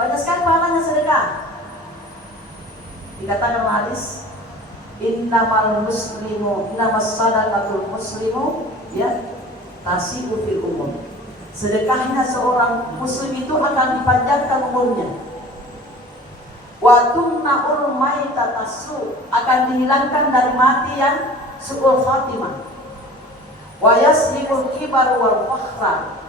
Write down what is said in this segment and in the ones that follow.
Banyak sekali pahalanya sedekah. Dikatakan hadis, innamal sadaqatul muslimu ya tasi'u fil umur. Sedekahnya seorang muslim itu akan dipanjangkan umurnya. Wa tumna'ul maitatasu, akan dihilangkan dari mati yang su'ul khatimah. Wa yaslibul kibar wal fakhra,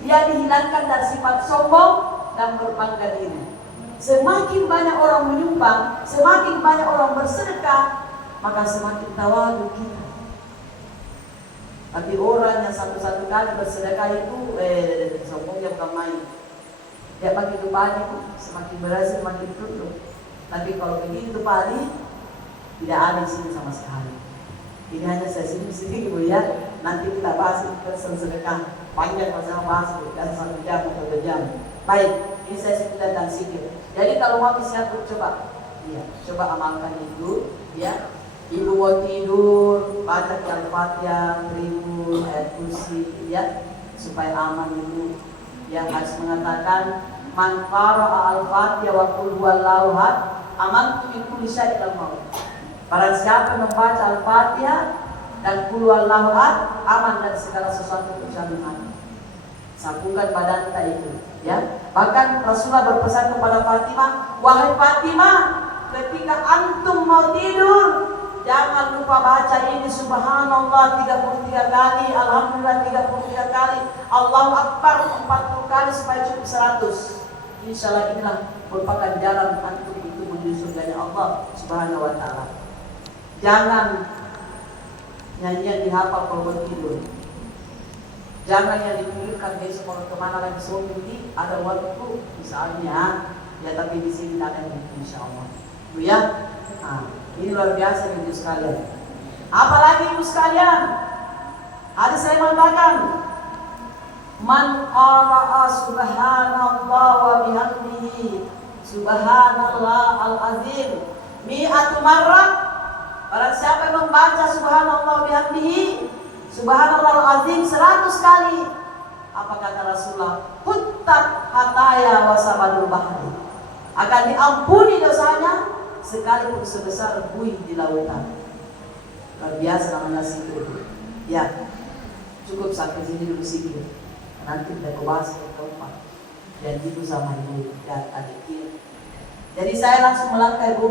dia dihilangkan dari sifat sombong dan berbangga diri. Semakin banyak orang menyumbang, semakin banyak orang bersedekah, maka semakin tawadu kita. Tapi orang yang satu-satu kali bersedekah itu sombongnya bukan main. Dia makin banyak, semakin berhasil, semakin tutup. Tapi kalau begitu Pak Ali, tidak ada di sini sama sekali. Ini hanya saya sedikit Bu ya. Nanti kita bahas tentang sedekah. Panjang kalau bahas dan 1 jam atau 2 jam. Baik, ini saya sedikit dan sikit. Jadi kalau mau siap coba, iya, coba amalkan itu, ya. Ibu mau tidur, baca Al-Fatihah, 1000 ayat kursi, ya, supaya aman itu. Yang harus mengatakan man qara'a al-Fatihah wa qul huwallahu ahad amantu bi kulli syai'in illa maut. Barang siapa membaca Al-Fatihah dan qul huwallahu ahad, aman dari segala sesuatu kecuali mati. Sapukan badan kita itu, ya. Bahkan Rasulullah berpesan kepada Fatimah, wahai Fatimah, ketika antum mau tidur, jangan lupa baca ini subhanallah 33 kali, alhamdulillah 33 kali, Allahu Akbar 40 kali supaya cukup 100. Insyaallah inilah merupakan jalan antum itu menuju surganya Allah Subhanahu wa taala. Jangan nyanyian dihafal kalau mau tidur. Jangan yang dipikirkan besok mau kemana lagi mimpi ada waktu misalnya, ya tapi di sini ada insyaallah. Bu ya. Nah, ini luar biasa Ibu sekalian. Apalagi Ibu sekalian, ada saya mengatakan, man qara'a subhanallah wa bihamdihi subhanallah al-azim mi'atu marrah. Barang siapa yang membaca subhanallah wa bihamdihi subhanallah al-azim 100 kali, apa kata Rasulullah? Huttat hataya wa sabadul bahri, akan diampuni dosanya sekalipun sebesar buih di lautan. Luar biasa namanya zikir. Ya, cukup sampai sini dulu zikir. Nanti kita bahas yang keempat. Dan itu sama ibu dan adik. Jadi saya langsung melangkah Ibu,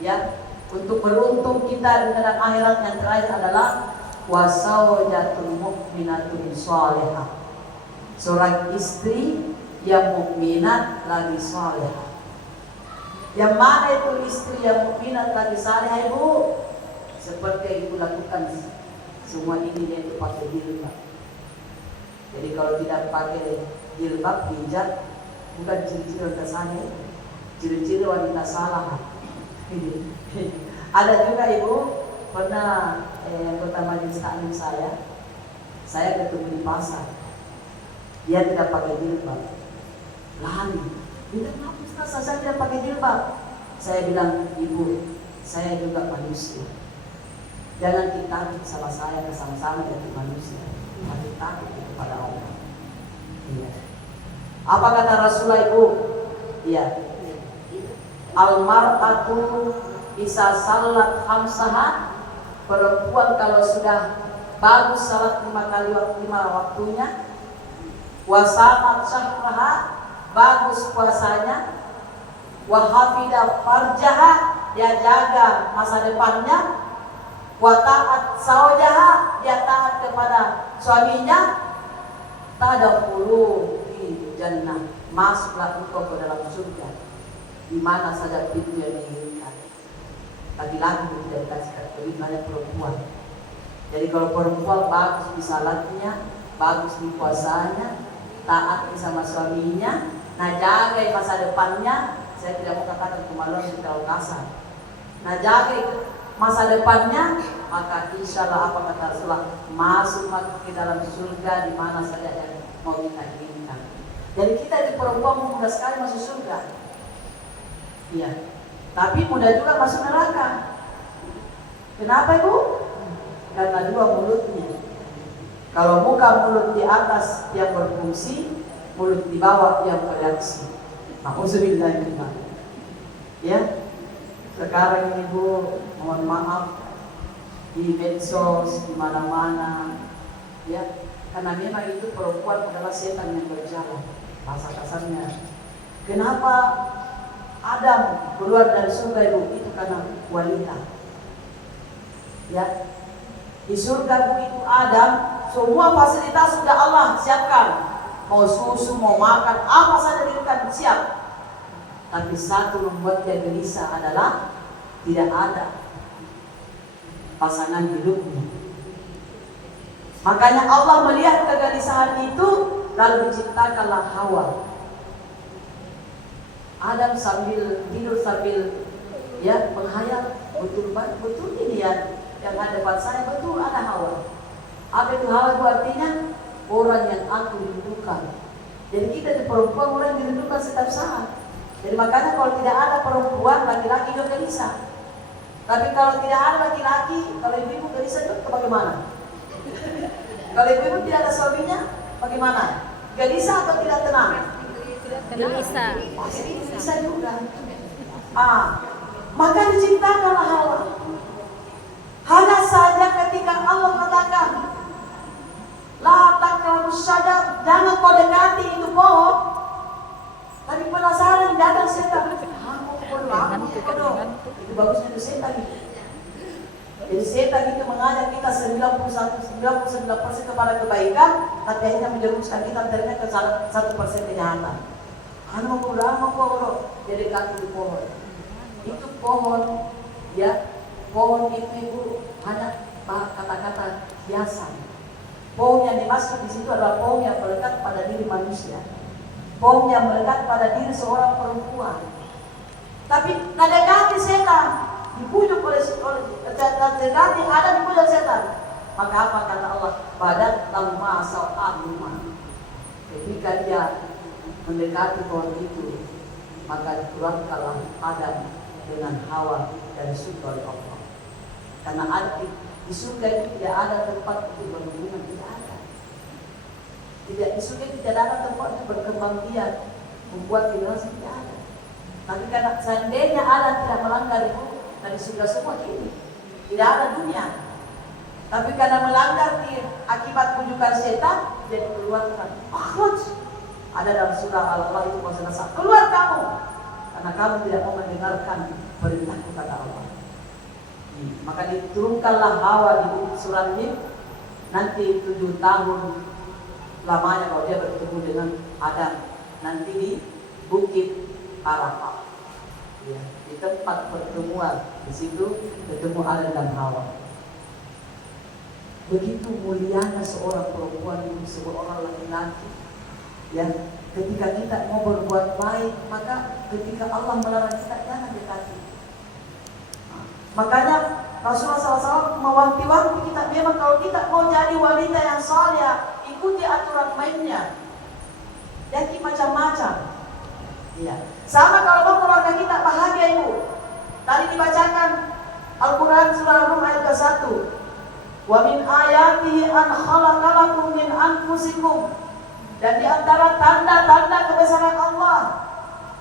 ya, untuk beruntung kita di negara akhirat. Yang terakhir adalah wasaujatul mu'minatun shalihah, seorang istri yang mukminat lagi salihah. Yang mana itu istri yang mukminat lagi salihah Ibu? Seperti yang Ibu lakukan semua ini yaitu pakai jilbab. Jadi kalau tidak pakai jilbab, hijab, bukan ciri-ciri wanita saleh, ciri-ciri wanita salah. Ada juga Ibu, pernah pertama majelis taklim saya ketemu di pasar. Dia tidak pakai jilbab, lari. Dia bilang, Ustaz, saya tidak pakai jilbab. Saya bilang, Ibu, saya juga manusia. Jangan kita sama saya bersama-sama jadi manusia, tapi takut kepada Allah. Iya. Apa kata Rasulullah Ibu? Iya. Al-mar'atu isa salat khamsaha, perempuan kalau sudah bagus salat 5 kali waktunya, wasamat syahraha, bagus puasanya, wahafida farjaha, dia jaga masa depannya, wa ta'at zawjaha, dia taat kepada suaminya, tadkhulu fi jannah, masuklah engkau ke dalam surga di mana saja pintu yang diinginkan. Laki-laki tidak dikasih kategori, banyak perempuan. Jadi kalau perempuan bagus di salatnya, bagus di puasanya, taat sama suaminya, nah jaga masa depannya. Saya tidak mau katakan kemaluan yang terlalu kasar. Nah jaga masa depannya, maka insya Allah apa kata Rasulullah, masuk ke dalam surga di mana saja yang mau kita inginkan. Jadi kita di perempuan mudah sekali masuk surga. Iya. Tapi mudah juga masuk neraka. Kenapa Ibu? Karena 2 mulutnya. Kalau muka mulut di atas yang berfungsi, mulut di bawah yang bereaksi. Nauzubillah kita. Ya, sekarang ini Bu, mohon maaf di medsos, di mana-mana, ya, karena memang itu perempuan adalah setan yang berjalan, bahasa kasarnya. Kenapa Adam keluar dari surga Bu? Itu karena wanita. Ya, di surga Bu itu Adam, semua fasilitas sudah Allah siapkan. Mau susu, mau makan, apa saja diberikan siap. Tapi satu membuat dia gelisah adalah tidak ada pasangan hidupnya. Makanya Allah melihat kegelisahan itu, lalu menciptakanlah Hawa. Adam sambil tidur sambil ya menghayal, betul ini ya yang ada depan saya, betul ada Hawa. Apa itu Hawa? Itu artinya orang yang aku rindukan. Jadi kita di perempuan orang yang dirindukan setiap saat. Jadi makanya kalau tidak ada perempuan, laki-laki juga gelisah. Tapi kalau tidak ada laki-laki, kalau ibu-ibu gelisah juga bagaimana? Kalau ibu-ibu tidak ada suaminya, bagaimana? Gelisah atau tidak tenang? Gelisah. Pasti gelisah juga. Maka diciptakanlah Hawa. Hanya saja ketika Allah katakan, la taqrabus syajar, jangan kau dekati itu pohon. Tapi penasaran datang setan. Itu bagusnya itu setan itu. Jadi setan itu mengajak kita 99% kepada kebaikan, tapi akhirnya menjerumuskan kita ternyata ke 1% kejahatan. Jadi kaki di pohon. Itu pohon, ya, pohon itu Ibu hanya kata-kata hiasan. Pohon yang dimaksud di situ adalah pohon yang melekat pada diri manusia. Pohon yang melekat pada diri seorang perempuan. Tapi nadekati setan, dipujuk oleh nadekati ada dipujuk setan. Maka apa kata Allah? Badat lamma sa'ahuma. Ketika dia mendekati pohon itu, maka dikeluarkanlah Adam dengan Hawa dari surga oleh Allah. Karena di surga itu tidak ada tempat untuk berhubungan, tidak ada. Tidak, di surga tidak ada tempat untuk berkembang biak, membuat generasi, tidak ada. Tapi karena seandainya Adam tidak melanggar itu, dari surga semua ini tidak ada dunia. Tapi karena melanggar akibat pujukan setan, jadi keluarkan. Ada dalam surah Allah itu bahasa keluar kamu, karena kamu tidak mau mendengarkan perintahku kata Allah. Maka diturunkanlah Hawa di bukit Surat Hud. Nanti 7 tahun lamanya kalau dia bertemu dengan Adam, nanti di bukit Arafah, ya, di tempat pertemuan. Di situ ketemu Adam dan Hawa. Begitu mulianya seorang perempuan, seorang laki-laki. Ya, ketika kita mau berbuat baik, maka ketika Allah melarang kita jangan dekati. Makanya Rasulullah SAW mewanti-wanti kita, memang kalau kita mau jadi wanita yang saleh, ikuti aturan mainnya. Jadi macam-macam. Ya. Sama kalau mau keluarga kita bahagia Ibu. Tadi dibacakan Al-Quran surah Rum ayat ke-1. Wa min ayatihi an khalaqalakum min anfusikum. Dan di antara tanda-tanda kebesaran Allah,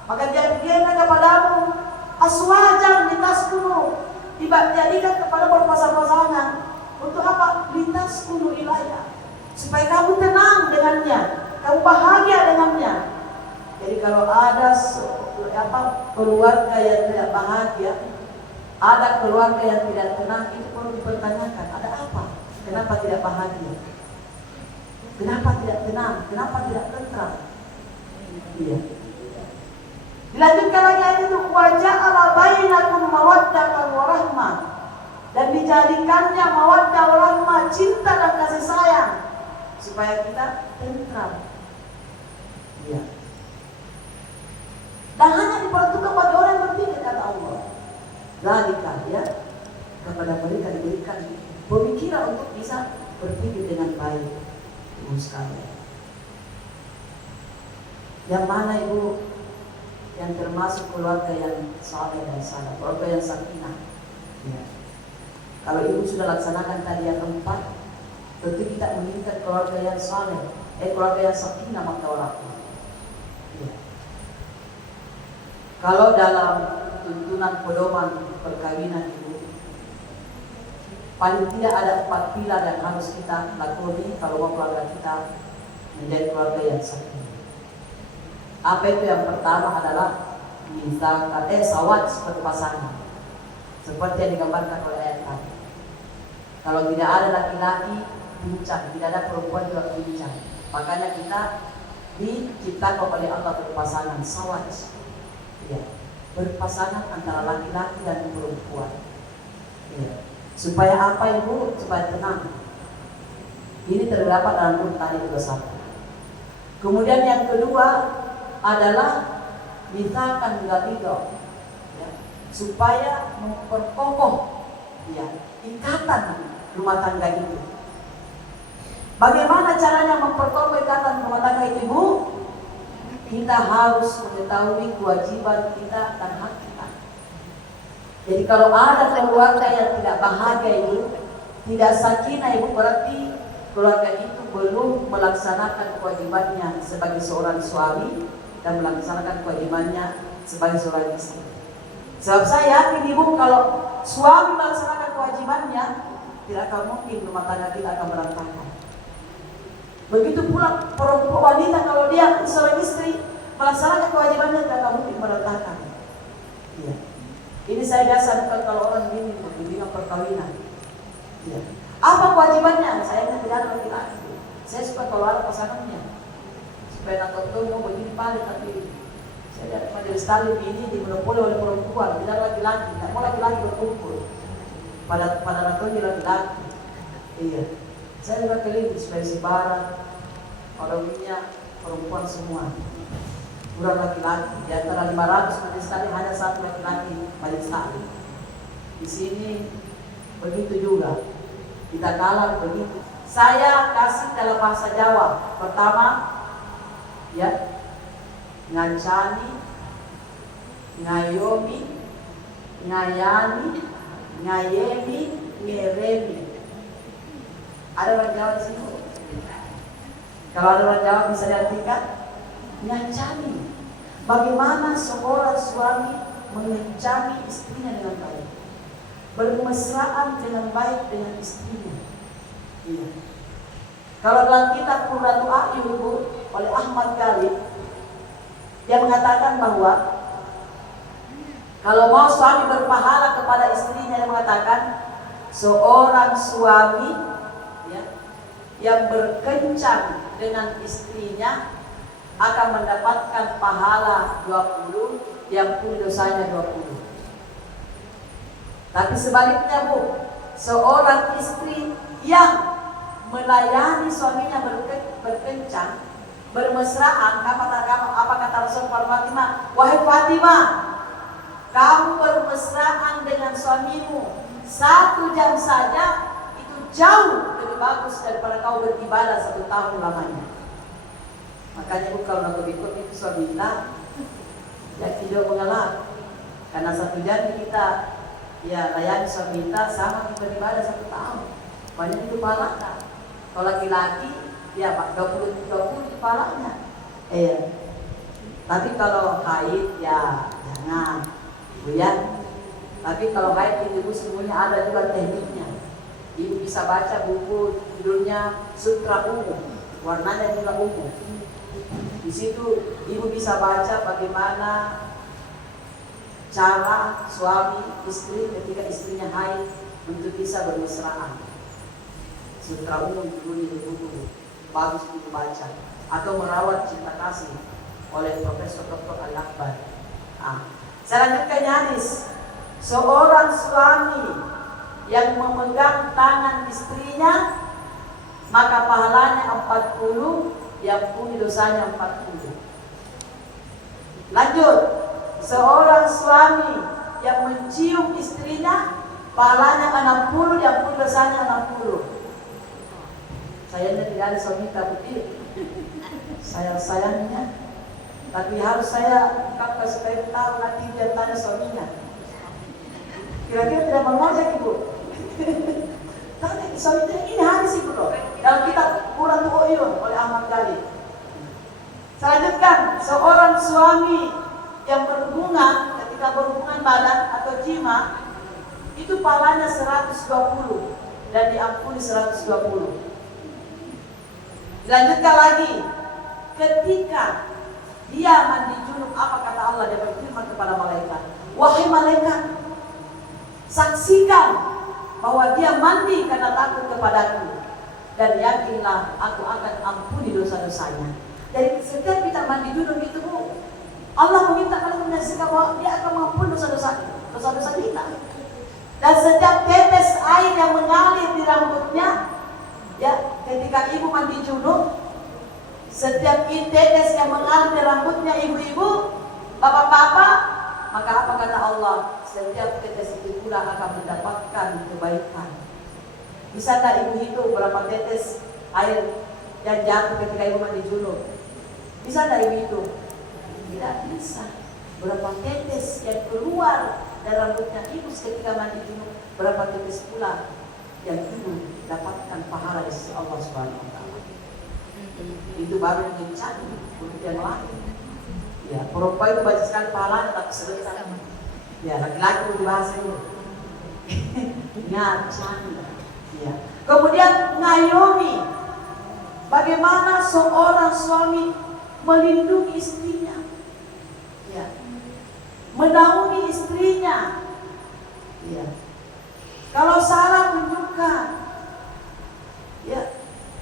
maka dia berikan kepadamu aswajan litaskunu, dijadikan kepada berpasangan-pasangan. Untuk apa? Litaskunu ilayya, supaya kamu tenang dengannya, kamu bahagia dengannya. Jadi kalau ada keluarga yang tidak bahagia, ada keluarga yang tidak tenang, itu perlu dipertanyakan. Ada apa? Kenapa tidak bahagia? Kenapa tidak tenang? Kenapa tidak tentram? Iya. Dilanjutkan lagi ayat itu, wa ja'ala bainakum mawaddatan wa rahmah, dan dijadikannya mawaddah wa rahmah, cinta dan kasih sayang, supaya kita tentram. Iya. Dan hanya diperuntukkan bagi orang yang berpikir kata Allah. Zalika, ya, kepada mereka diberikan pemikiran untuk bisa berpikir dengan baik. Ibu sekalian, yang mana Ibu yang termasuk keluarga yang saleh dan saleh, keluarga yang sakinah. Ya. Kalau Ibu sudah laksanakan tadi yang 4, tentu kita menginginkan keluarga yang saleh, keluarga yang sakinah mawaddah warahmah. Ya. Kalau dalam tuntunan pedoman perkawinan Ibu, paling tidak ada 4 pilar yang harus kita lakoni kalau mau keluarga kita menjadi keluarga yang sakit. Apa itu? Yang pertama adalah misalkan sawat berpasangan, seperti yang digambarkan oleh ayat tadi. Kalau tidak ada laki-laki, bincang, tidak ada perempuan juga bincang. Makanya kita diciptakan oleh Allah berpasangan, sawat, ya, berpasangan antara laki-laki dan perempuan, ya. Supaya apa Ibu? Supaya tenang. Ini terdapat dalam Quran 21. Kemudian yang kedua adalah misalkan galido, ya, supaya memperkokoh, ya, ikatan rumah tangga itu. Bagaimana caranya memperkokoh ikatan rumah tangga itu, Ibu? Kita harus mengetahui kewajiban kita dan hak kita. Jadi kalau ada keluarga yang tidak bahagia Ibu, tidak sakinah Ibu, berarti keluarga itu belum melaksanakan kewajibannya sebagai seorang suami dan melaksanakan kewajibannya sebagai seorang istri. Sebab saya yakin Ibu, kalau suami melaksanakan kewajibannya, tidak akan mungkin rumah tangga kita akan berantakan. Begitu pula perempuan wanita, kalau dia seorang istri melaksanakan kewajibannya, tidak akan mungkin berantakan. Ya. Ini saya biasa kalau orang ini bimbingan perkawinan. Ya. Apa kewajibannya? Saya tidak ada laki-laki. Saya suka kalau ada pasangannya. Supaya nak mau begini paling, tapi saya lihat majelis taklim ini dimonopoli oleh perempuan, tidak laki-laki. Tidak mau laki-laki berkumpul. Pada nonton laki-laki. Iya. Saya juga keliling supaya si Barat, orangnya perempuan semua. Kurang laki-laki. Di antara 500 majelis taklim hanya 1 laki-laki majelis taklim. Di sini begitu juga. Kita kalah begitu. Saya kasih dalam bahasa Jawa. Pertama, ya, ngancani, ngayomi, ngayani, ngayemi, ngeremi. Ada orang Jawa di sini? Kalau ada orang Jawa bisa diartikan ngancani. Bagaimana seorang suami mengencani istrinya dengan baik, bermesraan dengan baik dengan istrinya. Iya. Kalau dalam kitab Qurratu A'yun Ibu oleh Ahmad Khalid, dia mengatakan bahwa kalau mau suami berpahala kepada istrinya, dia mengatakan seorang suami, ya, yang berkencan dengan istrinya akan mendapatkan pahala 20, yang pun dosanya 20. Tapi sebaliknya Bu, seorang istri yang melayani suaminya berkencan, bermesraan, apa kata Rasul Fatimah? Wahai Fatimah, kamu bermesraan dengan suamimu 1 jam saja, itu jauh lebih bagus daripada kau beribadah 1 tahun lamanya. Makanya Bu, kalau nak berikut itu suami kita ya tidak mengalah, karena 1 jam kita ya layani suami kita sama kita beribadah 1 tahun. Banyak itu pahala. Kalau laki-laki ya Pak 20 kepalanya. Tapi kalau haid ya jangan, Bu ya. Tapi kalau haid Ibu semuanya ada juga tekniknya. Ibu bisa baca buku judulnya Sutra Umum, warnanya juga umum. Di situ Ibu bisa baca bagaimana cara suami istri ketika istrinya haid untuk bisa bermesraan. Sutra Umum judulnya buku bagus dibaca, atau Merawat Cinta Kasih oleh Profesor Dr. Al-Akbar. Saya lanjutkan hadis. Seorang suami yang memegang tangan istrinya, maka pahalanya 40, yang pun dosanya 40. Lanjut. Seorang suami yang mencium istrinya, pahalanya 60, yang pun dosanya 60. Saya tidak ada suami putih, sayangnya, tapi harus saya ungkapkan supaya tahu nanti dia tanya suaminya. Kira-kira tidak mengajak Ibu. Tanya suaminya, ini hadis Ibu loh. Dalam kitab Qurratu A'yun oleh Ahmad Khalid. Selanjutkan, seorang suami yang berhubungan, ketika berhubungan badan atau jima, itu pahalanya 120 dan diampuni 120. Dilanjutkan lagi, ketika dia mandi junub, apa kata Allah? Dia berfirman kepada malaikat, wahai malaikat, saksikan bahwa dia mandi karena takut kepadaku, dan yakinlah aku akan ampuni dosa-dosanya. Jadi setiap kita mandi junub itu, Bu, Allah meminta kalian menyaksikan bahwa dia akan mengampuni dosa-dosa kita. Dan setiap tetes air yang mengalir di rambutnya, ya, ketika ibu mandi junub, setiap tetes yang mengalir di rambutnya ibu-ibu, bapak-bapak, maka apa kata Allah? Setiap tetes itu pula akan mendapatkan kebaikan. Bisa tak ibu hitung berapa tetes air yang jatuh ketika ibu mandi junub? Bisa tak ibu hitung? Tidak bisa. Berapa tetes yang keluar dari rambutnya ibu ketika mandi junub, berapa tetes pula yang ibu dapatkan pahala dari sisi Allah Subhanahu wa taala. Itu baru menjadi candu untuk yang lain. Ya, perempuan itu banyak sekali pahalanya tapi sebentar. Ya, laki-laki itu dibahas itu. Candu. Ya. Kemudian ngayomi, bagaimana seorang suami melindungi istrinya, ya, menaungi istrinya, ya. Kalau salah tunjukkan, ya.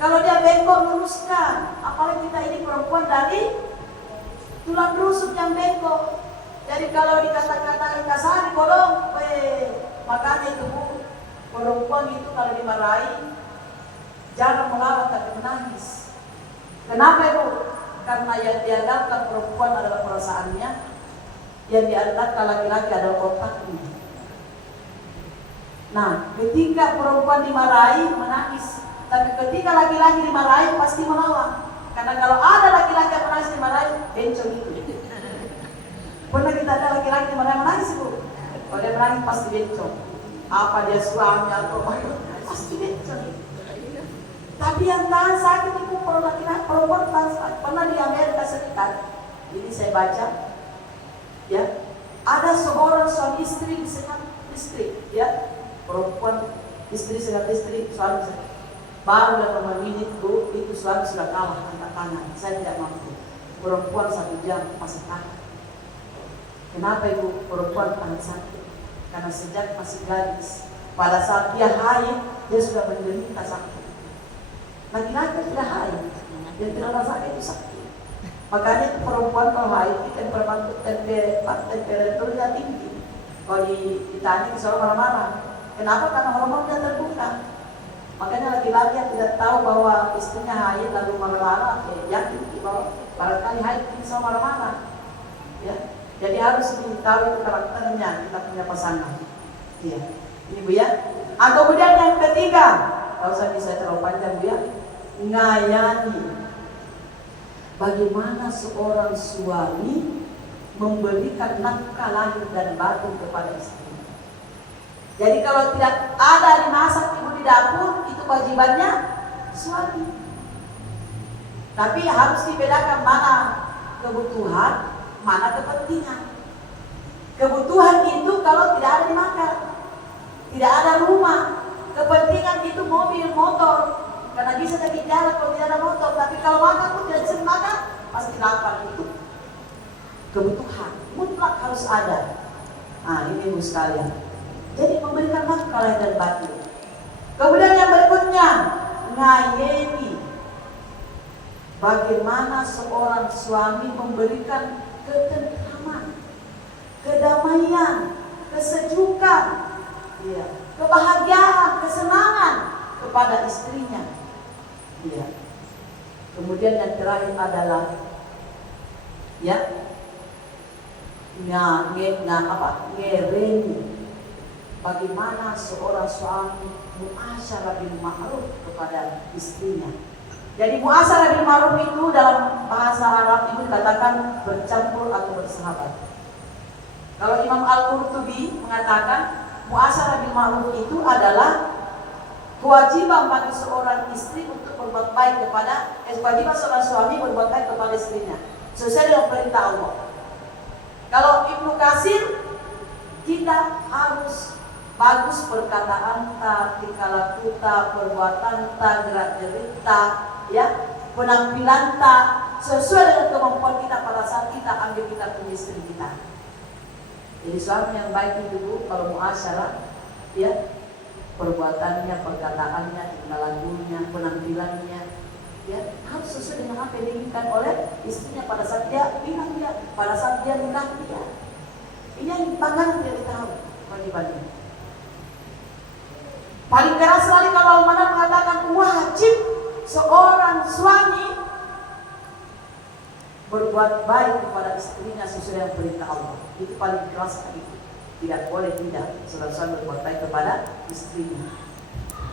Kalau dia bengkok luruskan. Apalagi kita ini perempuan dari tulang rusuk yang bengkok. Jadi kalau dikata-katain kasar, kolong, makanya itu, Bu, perempuan itu kalau dimarahi jangan melawan tapi menangis. Kenapa, Bu? Karena yang diandalkan perempuan adalah perasaannya, yang diandalkan laki-laki adalah otaknya. Nah, ketika perempuan dimarahi menangis, tapi ketika laki-laki dimarahi pasti melawan. Karena kalau ada laki-laki yang menangis dimarahi, bencong itu. Pernah kita ada laki-laki dimarahi menangis, Bu? Kalau dia menangis pasti bencong. Apa dia suami atau apa? Pasti bencong. Tapi yang tahan sakit itu perempuan tahan sakit. Pernah di Amerika Serikat, ini saya baca, ya, ada seorang suami istri disengat istri, ya, perempuan istri sengat istri, suami sengat. Baru dalam menit, Bu, itu suami sudah kalah angkat tangan. Saya tidak mampu. Perempuan 1 jam masih tahan. Kenapa Ibu? Perempuan tahan sakit karena sejak masih gadis, pada saat dia haid, dia sudah menderita sakit. Laki-laki tidak haid, dia tidak rasa itu sakit. Makanya perempuan kalau haid temperaturnya tinggi. Kalau ditanya selalu marah-marah. Kenapa? Karena hormonnya terbuka. Makanya laki-laki yang tidak tahu bahwa istrinya haid lalu marah-marah, yakin bahwa barangkali haid bisa marah-marah. Ya, jadi harus ditahu itu karakternya kita punya pasangan. Iya, ini Bu ya. Kemudian yang ketiga, kalau saya bisa terlalu panjang Bu ya, ngayani. Bagaimana seorang suami memberikan nafkah lahir dan batin kepada istri. Jadi kalau tidak ada dimasak ibu di dapur, itu kewajibannya suami. Tapi harus dibedakan mana kebutuhan, mana kepentingan. Kebutuhan itu kalau tidak ada dimakan, tidak ada rumah. Kepentingan itu mobil, motor, karena bisa jadi jalan kalau tidak ada motor. Tapi kalau makan pun tidak bisa makan, pasti lapar itu. Kebutuhan mutlak harus ada. Nah, ini Bu sekalian. Jadi memberikan nafkah lahir dan batin. Kemudian yang berikutnya, ngayeni. Bagaimana seorang suami memberikan ketentraman, kedamaian, kesejukan, ya, kebahagiaan, kesenangan kepada istrinya. Ya. Kemudian yang terakhir adalah, ya, ngereni. Bagaimana seorang suami muasyarah bil ma'ruf kepada istrinya. Jadi muasyarah bil ma'ruf itu dalam bahasa Arab itu dikatakan bercampur atau bersahabat. Kalau Imam Al-Qurtubi mengatakan muasyarah bil ma'ruf itu adalah kewajiban bagi seorang istri untuk berbuat baik kepada kewajiban seorang suami berbuat baik kepada istrinya sesuai dengan perintah Allah. Kalau Ibnu Katsir, kita harus bagus perkataan ta, tingkah laku ta, perbuatan ta, gerak gerik ta, ya, penampilan ta, sesuai dengan kemampuan kita pada saat kita ambil kita punya istri kita. Jadi suami yang baik itu Bu, kalau muasyarah, ya, perbuatannya, perkataannya, tingkah lakunya, penampilannya, ya, harus sesuai dengan apa yang diinginkan oleh istrinya pada saat dia pinang dia, pada saat dia nikah dia. Ini yang bagaimana dia tahu kewajibannya. Paling keras sekali kalau Al-Manan mengatakan wajib seorang suami berbuat baik kepada istrinya sesuai dengan perintah Allah. Itu paling keras sekali. Tidak boleh tidak seorang suami berbuat baik kepada istrinya.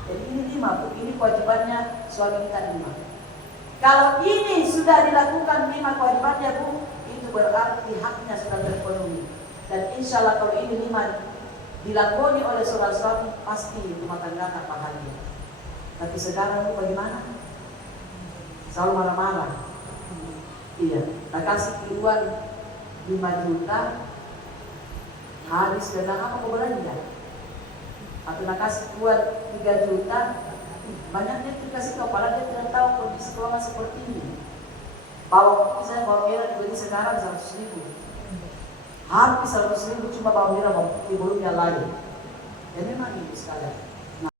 Jadi ini 5 Bu, ini kewajibannya suami kita 5. Kalau ini sudah dilakukan 5 kewajibannya Bu, itu berarti haknya sudah terpenuhi. Dan insya Allah kalau ini 5 dilakoni oleh seorang suami, pasti rumah tangga tak bahagia. Tapi sekarang Bu bagaimana? Selalu marah-marah. Iya, tak kasih keluar 5 juta, habis dengan apa kau belanja? Atau nak kasih keluar 3 juta, banyaknya dia kasih tahu, padahal dia tidak tahu kondisi keuangan seperti ini. Bawang, misalnya bawang merah dibeli sekarang 100.000, habis 100.000 cuma bawang merah, bawang putih belum yang lain. Ya memang ini sekali.